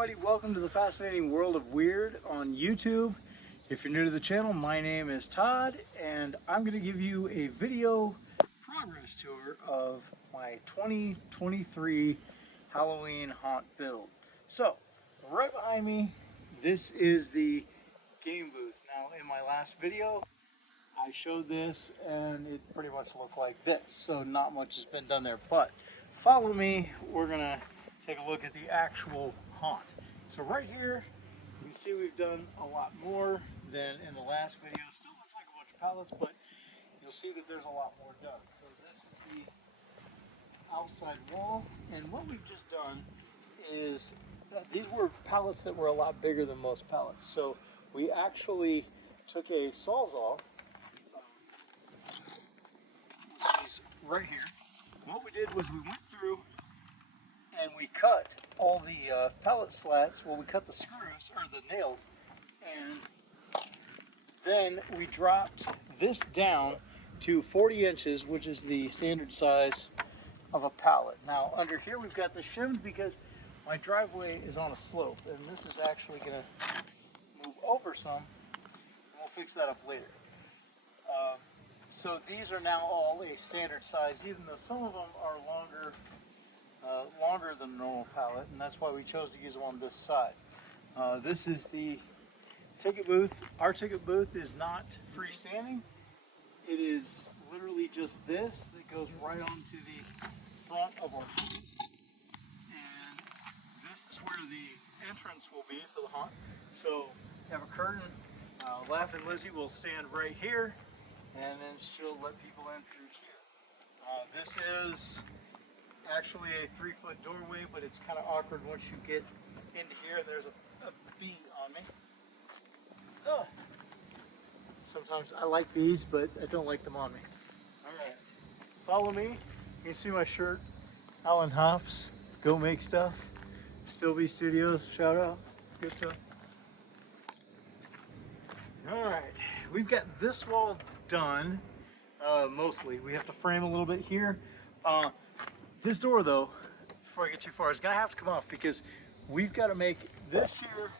everybody, welcome to the fascinating world of weird on YouTube. If you're new to the channel, my name is Todd and I'm going to give you a video progress tour of my 2023 Halloween haunt build. So, right behind me, this is the game booth. Now, in my last video, I showed this and it pretty much looked like this, so not much has been done there, but follow me, we're going to take a look at the actual haunt. So right here, you can see we've done a lot more than in the last video. It still looks like a bunch of pallets, but you'll see that there's a lot more done. So this is the outside wall, and what we've just done is, these were pallets that were a lot bigger than most pallets. So we actually took a Sawzall, which is right here. What we did was we went through and we cut all the pallet slats. Well, we cut the screws, or the nails, and then we dropped this down to 40 inches, which is the standard size of a pallet. Now, under here we've got this shimmed because my driveway is on a slope, and this is actually going to move over some, and we'll fix that up later. So these are now all a standard size, even though some of them are longer than a normal pallet, and that's why we chose to use them on this side. This is the ticket booth. Our ticket booth is not freestanding. It is literally just this that goes right onto the front of our haunt. And this is where the entrance will be for the haunt. So we have a curtain. Laffin Lizzy will stand right here, and then she'll let people in through here. This is actually a 3-foot doorway, but it's kind of awkward once you get into here. There's a bee on me. Ugh. Sometimes I like bees, but I don't like them on me. Alright, follow me. You can see my shirt. Alan Hops, go make stuff. Still Be Studios, shout out. Good stuff. Alright, we've got this wall done, mostly. We have to frame a little bit here. This door, though, before I get too far, is going to have to come off because we've got to make this here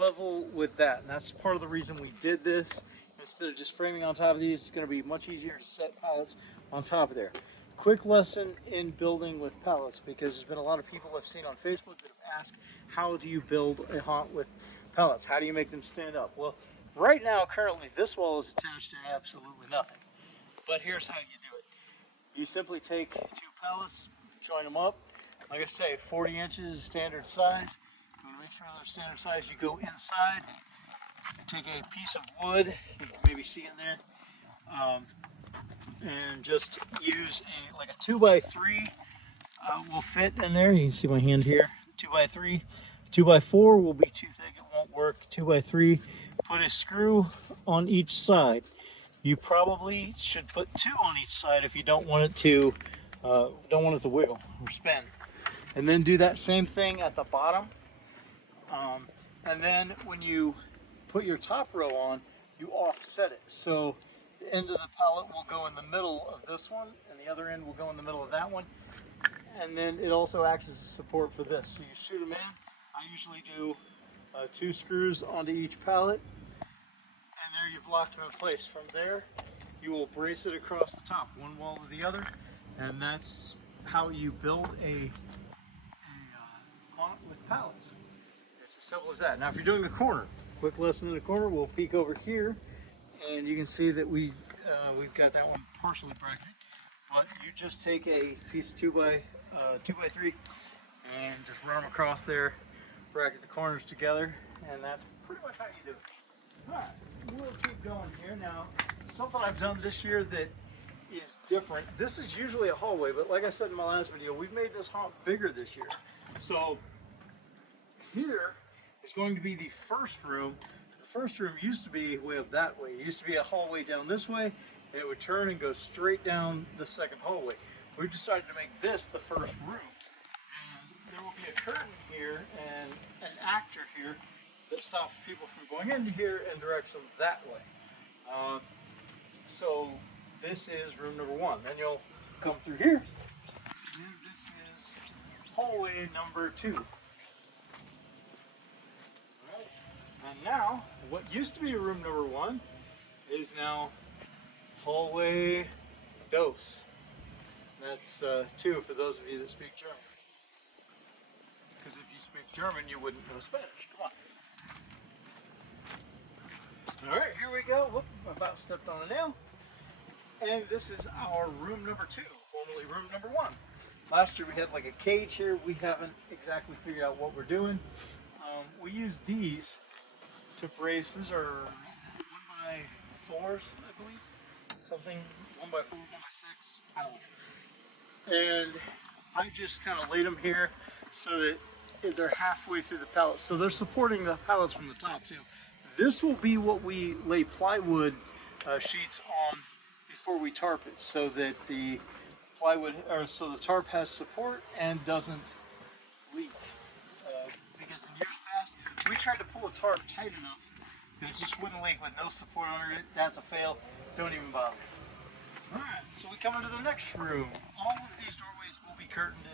level with that. And that's part of the reason we did this. Instead of just framing on top of these, it's going to be much easier to set pallets on top of there. Quick lesson in building with pallets, because there's been a lot of people I've seen on Facebook that have asked, how do you build a haunt with pallets? How do you make them stand up? Well, right now, currently, this wall is attached to absolutely nothing. But here's how you do it. You simply take 2 pallets, join them up. Like I say, 40 inches, standard size. You want to make sure they're standard size. You go inside, take a piece of wood, you can maybe see in there, and just use like a 2x3 will fit in there. You can see my hand here, 2x3. 2x4 will be too thick, it won't work. 2x3, put a screw on each side. You probably should put 2 on each side if you don't want it to wiggle or spin. And then do that same thing at the bottom. And then when you put your top row on, you offset it. So the end of the pallet will go in the middle of this one, and the other end will go in the middle of that one. And then it also acts as a support for this. So you shoot them in. I usually do 2 screws onto each pallet. And there you've locked them in place. From there, you will brace it across the top, one wall to the other, and that's how you build a haunt with pallets. It's as simple as that. Now, if you're doing the corner, quick lesson in the corner, we'll peek over here, and you can see that we've got that one partially bracketed. But you just take a piece of 2x3 and just run them across there, bracket the corners together, and that's pretty much how you do it. Alright, we'll keep going here. Now, something I've done this year that is different. This is usually a hallway, but like I said in my last video, we've made this haunt bigger this year. So here is going to be the first room. The first room used to be way up that way. It used to be a hallway down this way, and it would turn and go straight down the second hallway. We've decided to make this the first room. And there will be a curtain here and an actor here that stops people from going into here and directs them that way. So this is room number 1. Then you'll come through here. And this is hallway number 2. And now, what used to be room number 1 is now hallway dos. That's 2 for those of you that speak German. Because if you speak German, you wouldn't know Spanish. Come on. All right, here we go. Whoop, I about stepped on a nail. And this is our room number 2, formerly room number 1. Last year we had like a cage here. We haven't exactly figured out what we're doing. We use these to brace. These are 1x4s, I believe. Something 1x4, 1x6. I don't know. And I just kind of laid them here so that they're halfway through the pallets. So they're supporting the pallets from the top too. This will be what we lay plywood sheets on before we tarp it, so that the so the tarp has support and doesn't leak. Because in years past, we tried to pull a tarp tight enough that it just wouldn't leak with no support under it. That's a fail. Don't even bother. Alright, so we come into the next room. All of these doorways will be curtained,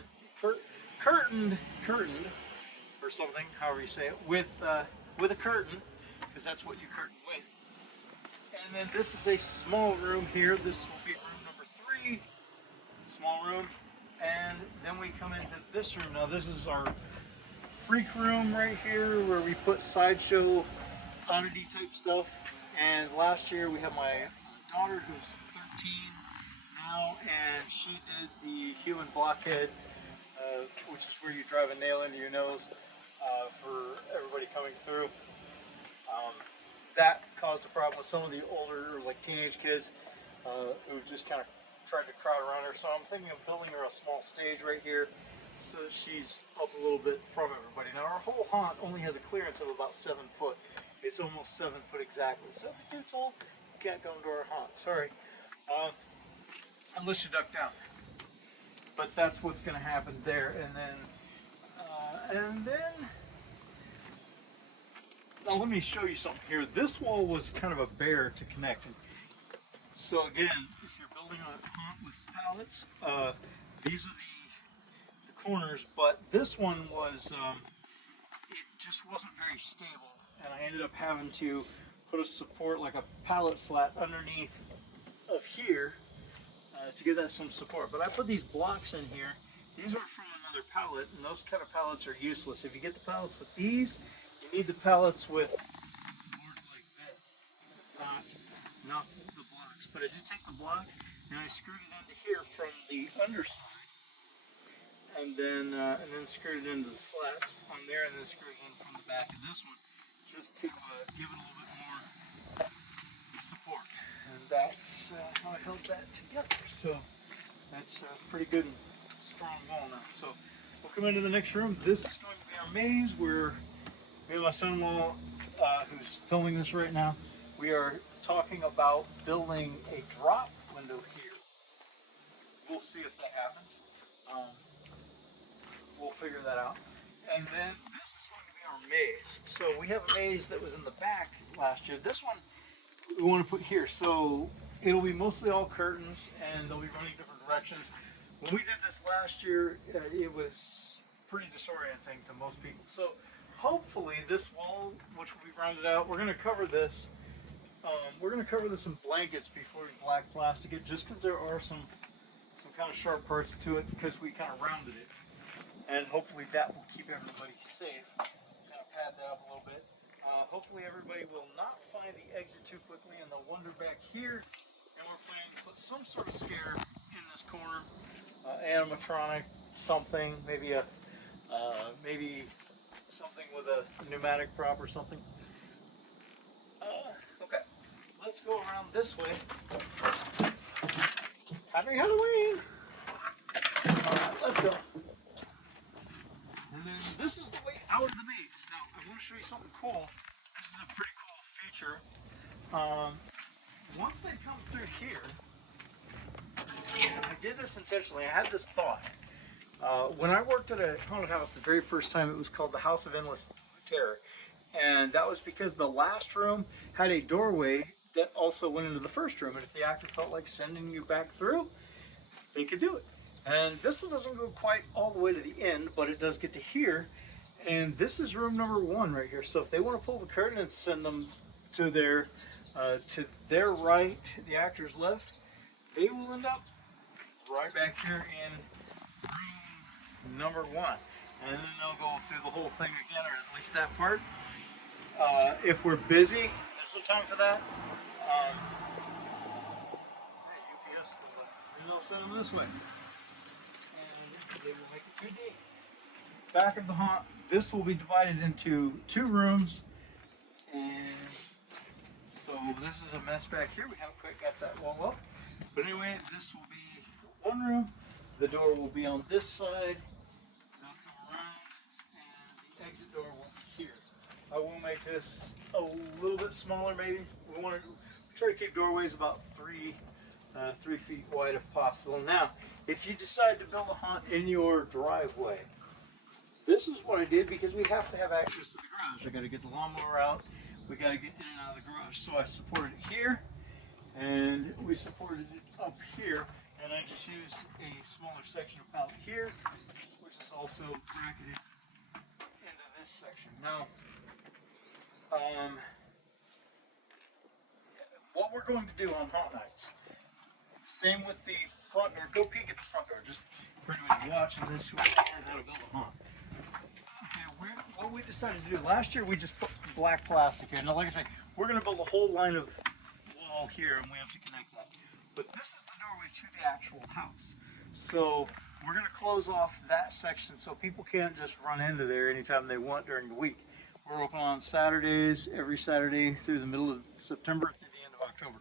or something, however you say it, with a curtain, because that's what you curtain with. And then this is a small room here. This will be room number 3. Small room. And then we come into this room. Now this is our freak room right here, where we put sideshow oddity type stuff. And last year we had my daughter, who's 13 now, and she did the human blockhead, which is where you drive a nail into your nose for everybody coming through. That caused a problem with some of the older, like teenage kids, who just kind of tried to crowd around her. So I'm thinking of building her a small stage right here, so that she's up a little bit from everybody. Now our whole haunt only has a clearance of about 7 foot. It's almost 7 foot exactly. So if you're too tall, you can't go into our haunt. Sorry. Unless you duck down. But that's what's going to happen there. And then, now let me show you something here. This wall was kind of a bear to connect. So again, if you're building a haunt with pallets, these are the corners, but this one was, it just wasn't very stable. And I ended up having to put a support, like a pallet slat underneath of here to give that some support. But I put these blocks in here. These are from another pallet, and those kind of pallets are useless. If you get the pallets with these, you need the pallets with boards like this, not the blocks. But I did take the block and I screwed it into here from the underside, and then screwed it into the slats on there, and then screwed it in from the back of this one, just to give it a little bit more support. And that's how I held that together. So that's pretty good and strong wall now. So we'll come into the next room. This is going to be our maze, where me and my son-in-law, who's filming this right now, we are talking about building a drop window here. We'll see if that happens. We'll figure that out. And then this is going to be our maze. So we have a maze that was in the back last year. This one we want to put here. So it'll be mostly all curtains, and they'll be running different directions. When we did this last year, it was pretty disorienting to most people. So hopefully this wall, which will be rounded out, we're going to cover this. We're going to cover this in blankets before we black plastic it, just because there are some kind of sharp parts to it, because we kind of rounded it. And hopefully that will keep everybody safe. Kind of pad that up a little bit. Hopefully everybody will not find the exit too quickly, and they'll wander back here. And we're planning to put some sort of scare in this corner, animatronic, something, maybe something with a pneumatic prop or something. Okay, let's go around this way. Happy Halloween! Let's go. And then this is the way out of the maze. Now, I want to show you something cool. This is a pretty cool feature. Once they come through here, I did this intentionally. I had this thought. When I worked at a haunted house the very first time, it was called the House of Endless Terror. And that was because the last room had a doorway that also went into the first room. And if the actor felt like sending you back through, they could do it. And this one doesn't go quite all the way to the end, but it does get to here. And this is room number 1 right here. So if they want to pull the curtain and send them to their right, the actor's left, they will end up right back here in room number 1. And then they'll go through the whole thing again, or at least that part. If we're busy, there's no time for that. UPS goes up, and they'll send them this way. And they will make it 2D. Back of the haunt, this will be divided into 2 rooms. And so this is a mess back here. We haven't quite got that wall up. But anyway, this will be 1 room. The door will be on this side. They'll come around, and the exit door will be here. I will make this a little bit smaller, maybe. We want to try to keep doorways about 3 feet wide if possible. Now, if you decide to build a haunt in your driveway, this is what I did because we have to have access to the garage. I got to get the lawnmower out. We got to get in and out of the garage. So I supported it here, and we supported it up here, and I just used a smaller section of pallet here, which is also bracketed into this section. Now, what we're going to do on haunt nights, same with the front door. Go peek at the front door. Just for anybody watching this who wants to learn how to build a haunt. Okay, what we decided to do last year, we just put black plastic here. Now, like I say, we're going to build a whole line of wall here, and we have to connect that. But this is the doorway to the actual house. So we're going to close off that section so people can't just run into there anytime they want during the week. We're open on Saturdays, every Saturday through the middle of September through the end of October.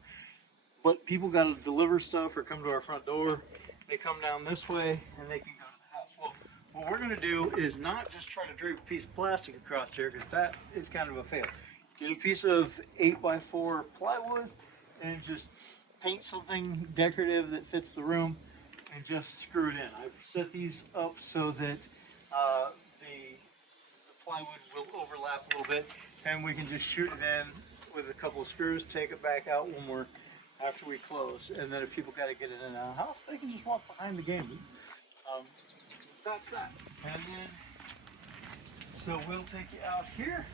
But people got to deliver stuff or come to our front door. They come down this way and they can go to the house. Well, what we're going to do is not just try to drape a piece of plastic across here, because that is kind of a fail. Get a piece of 8x4 plywood and just paint something decorative that fits the room and just screw it in. I've set these up so that the plywood will overlap a little bit, and we can just shoot it in with a couple of screws, take it back out when we're after we close, and then if people got to get in and out of the house, they can just walk behind the game. That's that. And then, so we'll take you out here,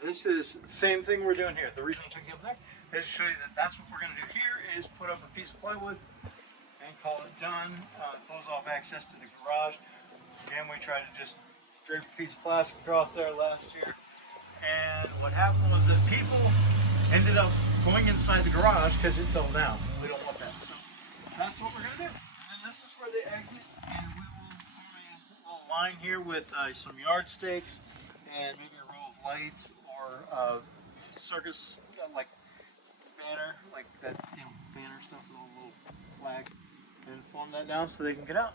and this is the same thing we're doing here. The reason I took you up there is to show you that that's what we're going to do here is put up a piece of plywood and call it done. Close off access to the garage. Again, we tried to just drape a piece of plastic across there last year. And what happened was that people ended up going inside the garage because it fell down. We don't want that. So that's what we're going to do. And then this is where they exit. And we will form a little line here with some yard stakes and maybe a row of lights or circus like banner, like that, banner stuff with a little flag, and form that down so they can get out.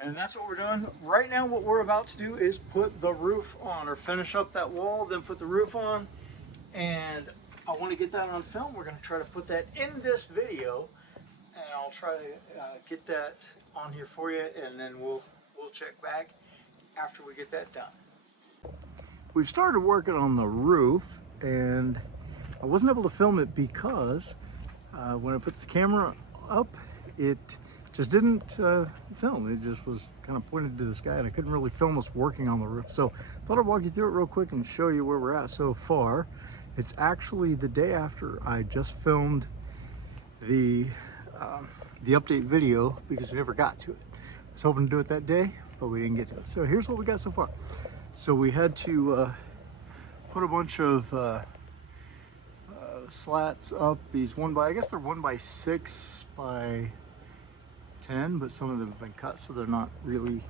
And that's what we're doing. Right now what we're about to do is put the roof on, or finish up that wall, then put the roof on. And I want to get that on film. We're going to try to put that in this video, and I'll try to get that on here for you, and then we'll check back after we get that done. We've started working on the roof, and I wasn't able to film it because when I put the camera up, it just didn't film. It just was kind of pointed to the sky, and I couldn't really film us working on the roof. So I thought I'd walk you through it real quick and show you where we're at so far. It's actually the day after I just filmed the update video because we never got to it. I was hoping to do it that day, but we didn't get to it. So here's what we got so far. So we had to put a bunch of slats up. These I guess they're 1x6 by 10, but some of them have been cut, so they're not really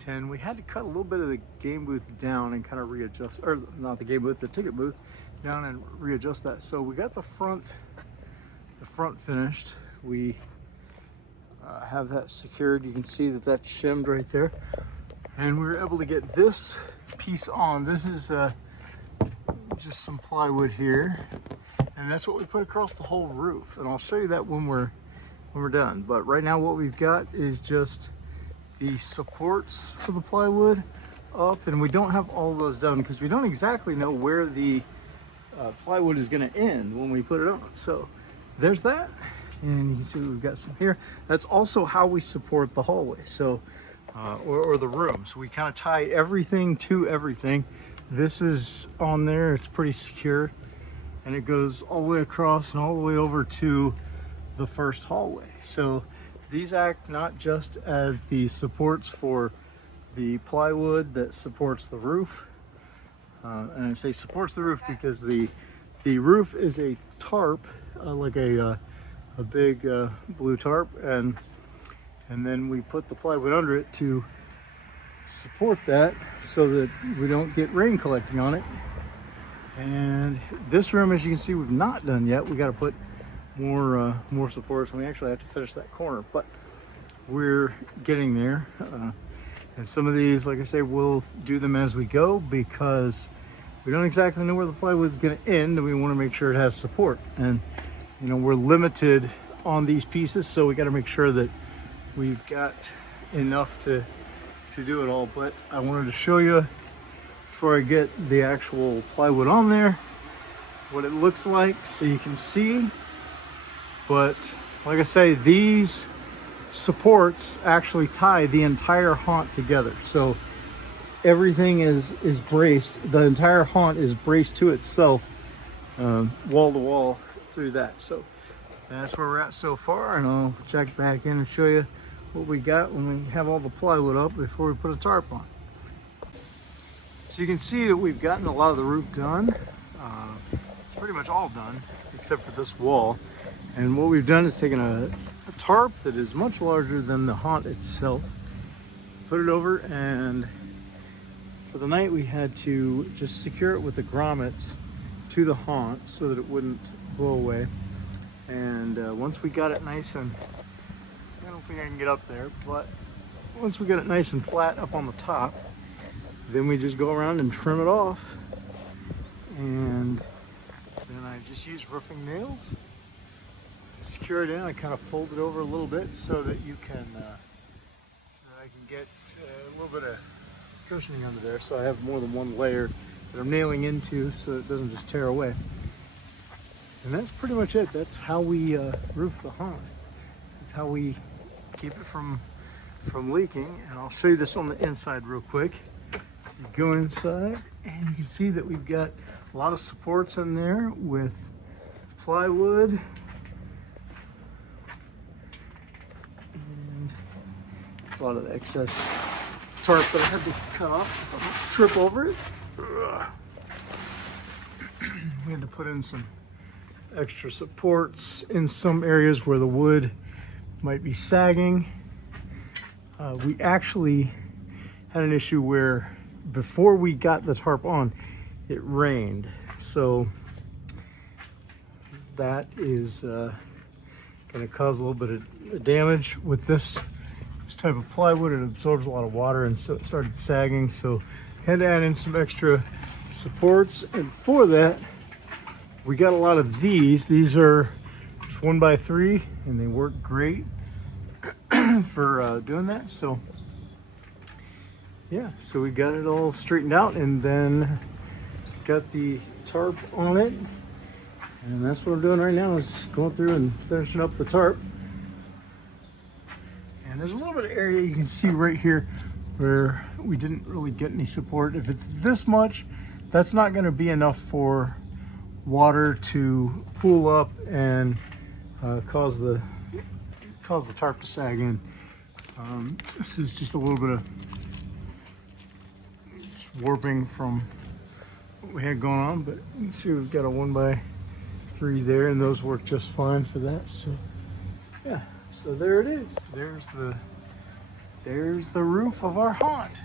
10. We had to cut a little bit of the game booth down and kind of readjust, or not the game booth, the ticket booth down and readjust that. So we got the front finished. We have that secured. You can see that that's shimmed right there, and we were able to get this piece on. This is just some plywood here, and that's what we put across the whole roof, and I'll show you that when we're done. But right now what we've got is just the supports for the plywood up, and we don't have all those done because we don't exactly know where the plywood is going to end when we put it on. So there's that. And you can see we've got some here. That's also how we support the hallway, so or the room. So we kind of tie everything to everything. This is on there, it's pretty secure, and it goes all the way across and all the way over to the first hallway. So these act not just as the supports for the plywood that supports the roof, and I say supports the roof because the roof is a tarp, like a big blue tarp, and then we put the plywood under it to support that so that we don't get rain collecting on it. And this room, as you can see, we've not done yet. We got to put more supports, and we actually have to finish that corner, but we're getting there. And some of these, like I say, we'll do them as we go because we don't exactly know where the plywood is going to end, and we want to make sure it has support. And you know, we're limited on these pieces, so we got to make sure that we've got enough to do it all. But I wanted to show you before I get the actual plywood on there what it looks like so you can see. But like I say, these supports actually tie the entire haunt together, so everything is braced. The entire haunt is braced to itself, wall to wall through that. So that's where we're at so far, and I'll check back in and show you what we got when we have all the plywood up before we put a tarp on. So you can see that we've gotten a lot of the roof done. It's pretty much all done except for this wall. And what we've done is taken a tarp that is much larger than the haunt itself, put it over, and for the night we had to just secure it with the grommets to the haunt so that it wouldn't blow away. And once we got it nice and, I don't think I can get up there, but once we get it nice and flat up on the top, then we just go around and trim it off. And then I just use roofing nails to secure it in. I kind of fold it over a little bit so that you can, so that I can get a little bit of cushioning under there, so I have more than one layer that I'm nailing into so it doesn't just tear away. And that's pretty much it. That's how we roof the haunt. That's how we keep it from leaking. And I'll show you this on the inside real quick. You go inside and you can see that we've got a lot of supports in there with plywood and a lot of the excess tarp that I had to cut off. Trip over it. We had to put in some extra supports in some areas where the wood might be sagging. We actually had an issue where before we got the tarp on, it rained. So that is going to cause a little bit of damage with this type of plywood. It absorbs a lot of water, and so it started sagging. So had to add in some extra supports, and for that we got a lot of these. These are just 1x3, and they work great for doing that. So yeah, so we got it all straightened out, and then got the tarp on it, and that's what I'm doing right now, is going through and finishing up the tarp. And there's a little bit of area you can see right here where we didn't really get any support. If it's this much, that's not going to be enough for water to pool up and cause the tarp to sag in. This is just a little bit of warping from what we had going on, but you can see we've got a 1x3 there, and those work just fine for that. So yeah, so there it is. There's the roof of our haunt.